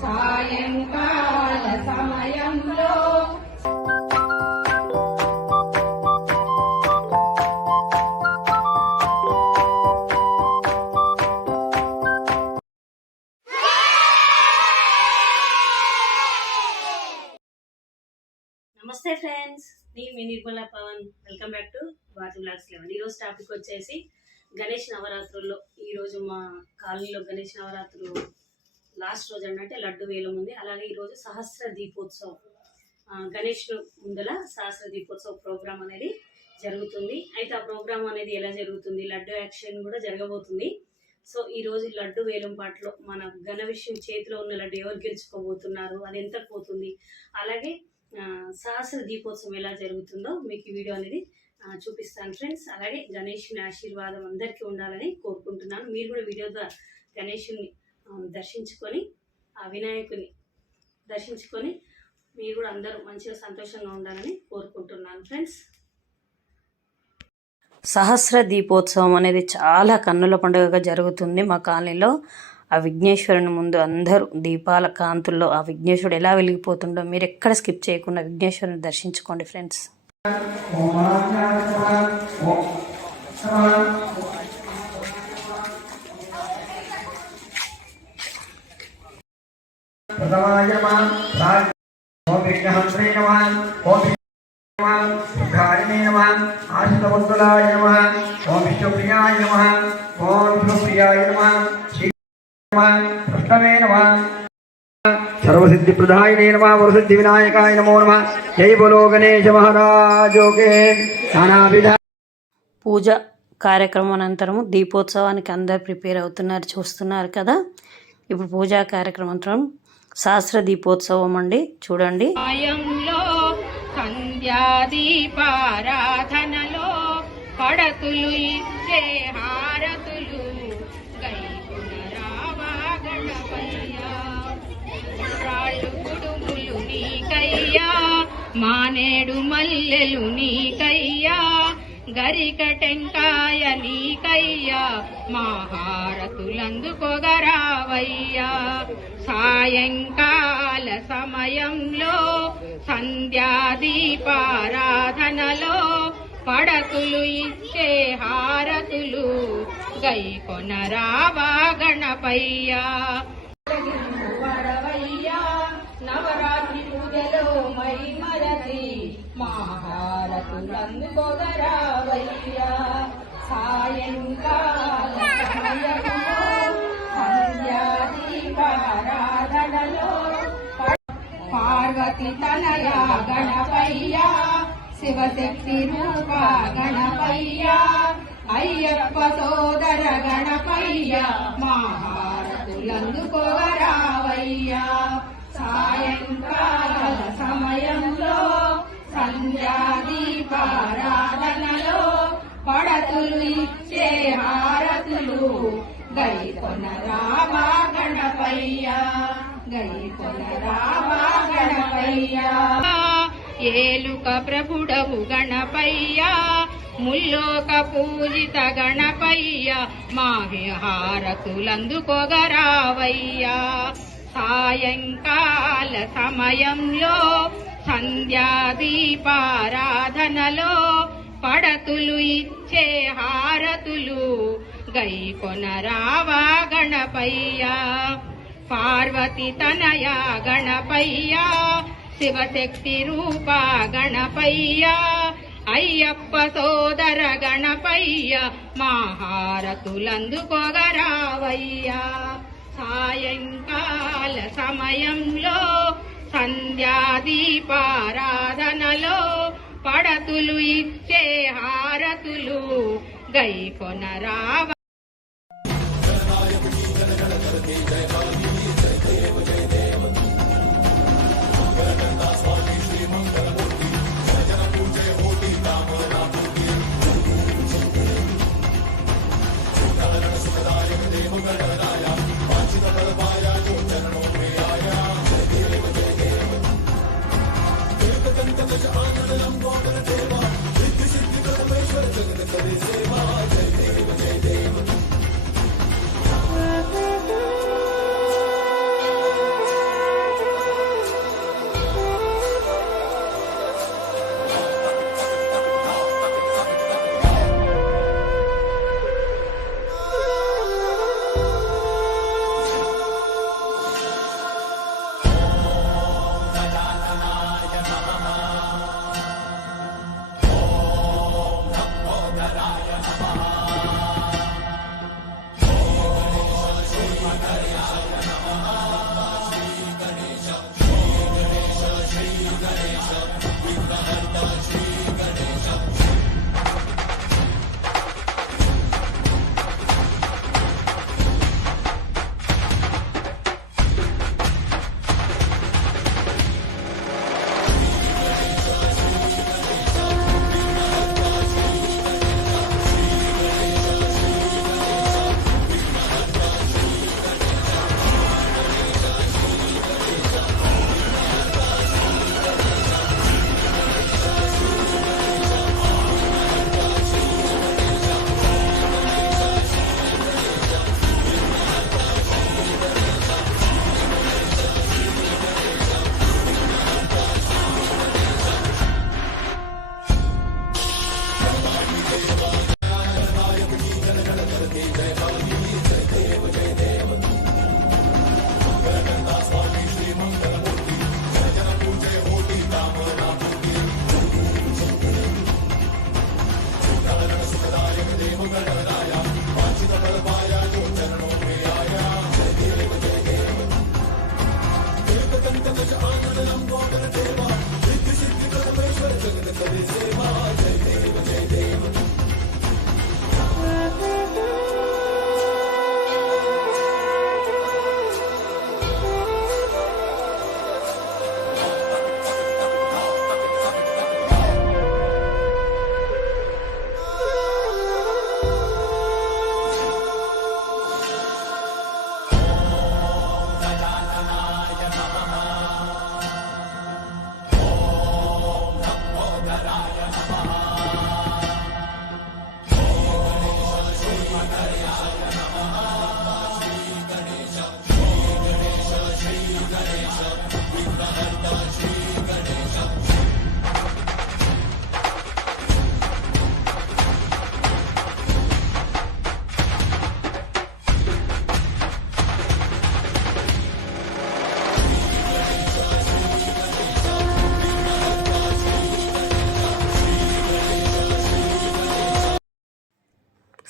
సాయంకాల సమయంలో నమస్తే ఫ్రెండ్స్ నేను మీ Nirmala Pavan. Welcome back to Bharathi blogs eleven. ఈరోజు టాపిక్ వచ్చేసి గణేష్ నవరాత్రుల్లో ఈరోజు మా కాలనీలో గణేష్ నవరాత్రులు లాస్ట్ రోజు అంటే లడ్డు వేలం ఉంది. అలాగే ఈరోజు సహస్ర దీపోత్సవం గణేష్ ముందల సహస్ర దీపోత్సవ ప్రోగ్రాం అనేది జరుగుతుంది. అయితే ఆ ప్రోగ్రాం అనేది ఎలా జరుగుతుంది? లడ్డు యాక్షన్ కూడా జరగబోతుంది. సో ఈరోజు లడ్డు వేలం పాటలో మన ఘన విషయం చేతిలో ఉన్న లడ్డు ఎవరు గెలుచుకోబోతున్నారు? అది ఎంత పోతుంది? అలాగే సహస్ర దీపోత్సవం ఎలా జరుగుతుందో మీకు ఈ వీడియో అనేది చూపిస్తాను ఫ్రెండ్స్. అలాగే గణేషుని ఆశీర్వాదం అందరికీ ఉండాలని కోరుకుంటున్నాను. మీరు కూడా వీడియో ద్వారా గణేషుని దర్శించుకొని ఆ వినాయకుని దర్శించుకొని మీరు కూడా అందరూ మంచిగా సంతోషంగా ఉండాలని కోరుకుంటున్నాను ఫ్రెండ్స్. సహస్ర దీపోత్సవం అనేది చాలా కన్నుల పండుగగా జరుగుతుంది మా కాలనీలో. ఆ విఘ్నేశ్వరుని ముందు అందరూ దీపాల కాంతుల్లో ఆ విఘ్నేశ్వరుడు ఎలా వెలిగిపోతుండో మీరు ఎక్కడ స్కిప్ చేయకుండా విఘ్నేశ్వరుని దర్శించుకోండి ఫ్రెండ్స్. प्रथमाय नमः राज ओम विघ्नहन्त्रे नमः ओम विघ्नाय नमः विघ्नारिणे नमः आशितवत्सलाय नमः ओम विष्णुप्रियाय नमः ओम विष्णुप्रियाय नमः श्री नमः कृष्णवे नमः सर्वसिद्धिप्रदायिने नमः वरसिद्धिविनायकाय नमो नमः जय बोलो गणेश महाराजो के नानाविध పూజ కార్యక్రమం అనంతరము దీపోత్సవానికి అందరు ప్రిపేర్ అవుతున్నారు చూస్తున్నారు కదా ఇప్పుడు పూజా కార్యక్రమం సహస్ర దీపోత్సవం అండి. చూడండి. సాయంలో సంధ్యాదీపారాధనలో పడతులు ఇచ్చే హారతులు గైకునరావా గణపయ్యా మానేడు మల్లెలు నీకయ్యా గరిక టెంకాయ నీకయ్యా మా సాయంకాల సమయంలో సంధ్యాదీపారాధనలో పడతులు ఇచ్చే హారతులు గైకొనరావా గణపయ్యా. సాయంకాల సంధ్యాదీపారాధనలో పార్వతి తనయ గణపయ్యా. శివశక్తి రూప గణపయ్య. అయ్యప్ప సోదర గణపయ్యా. మహారతులందుకోరావయ్యా సాయంకాల సమయం సంధ్యాదీపారాధనలో పడతులు ఇచ్చే హారతులు. గైకొన రామా గణపయ్య. గైకొన రామా గణపయ్య. ఏలుక ప్రభుడవు గణపయ్య. ముల్లోక పూజిత గణపయ్య. మాహి హారతులందుకొగరావయ్యా. సాయంకాల సమయంలో సంధ్యాదీపారాధనలో పడతులు ఇచ్చే హారతులు గైకొనరావా గణపయ్యా. పార్వతి తనయ గణపయ్యా శివశక్తి రూపా గణపయ్యా అయ్యప్ప సోదర గణపయ్య మహారతులందుకొగరావయ్యా సాయంకాల సమయంలో సంధ్యాదీపారాధనలో పడతులు ఇచ్చే హారతులు గైకొనరావ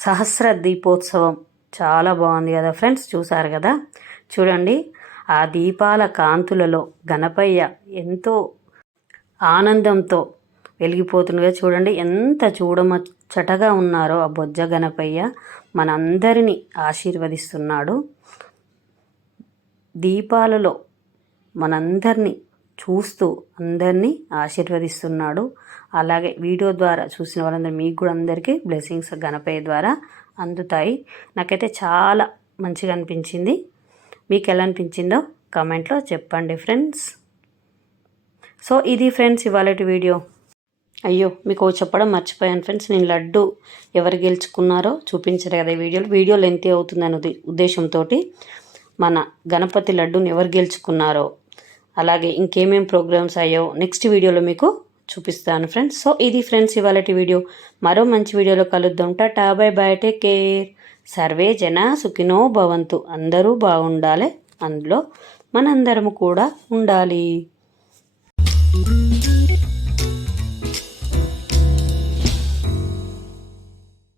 సహస్ర దీపోత్సవం. చాలా బాగుంది కదా ఫ్రెండ్స్? చూసారు కదా? చూడండి. ఆ దీపాల కాంతులలో గణపయ్య ఎంతో ఆనందంతో వెలిగిపోతుండగా చూడండి. ఎంత చూడముచ్చటగా ఉన్నారో ఆ బొజ్జ గణపయ్య. మనందరినీ ఆశీర్వదిస్తున్నాడు. దీపాలలో మనందరినీ చూస్తూ అందరినీ ఆశీర్వదిస్తున్నాడు. అలాగే వీడియో ద్వారా చూసిన వాళ్ళందరూ మీకు కూడా అందరికీ బ్లెస్సింగ్స్ గణపయ్య ద్వారా అందుతాయి. నాకైతే చాలా మంచిగా అనిపించింది. మీకు ఎలా అనిపించిందో కామెంట్లో చెప్పండి ఫ్రెండ్స్. సో ఇది ఫ్రెండ్స్ ఇవాళ వీడియో. అయ్యో మీకు చెప్పడం మర్చిపోయాను ఫ్రెండ్స్. నేను లడ్డు ఎవరు గెలుచుకున్నారో చూపించరు కదా ఈ వీడియోలో వీడియో లెంత్ అవుతుందనే ఉద్దే- ఉద్దేశంతో మన గణపతి లడ్డుని ఎవరు గెలుచుకున్నారో అలాగే ఇంకేమేం ప్రోగ్రామ్స్ అయ్యో నెక్స్ట్ వీడియోలో మీకు చూపిస్తాను ఫ్రెండ్స్ సో ఇది ఫ్రెండ్స్ ఇవాళ వీడియో మరో మంచి వీడియోలో కలుద్దాం. Tata bye bye take care survey జన సుఖినో భవంతు. అందరూ బాగుండాలి. అందులో మనందరము కూడా ఉండాలి.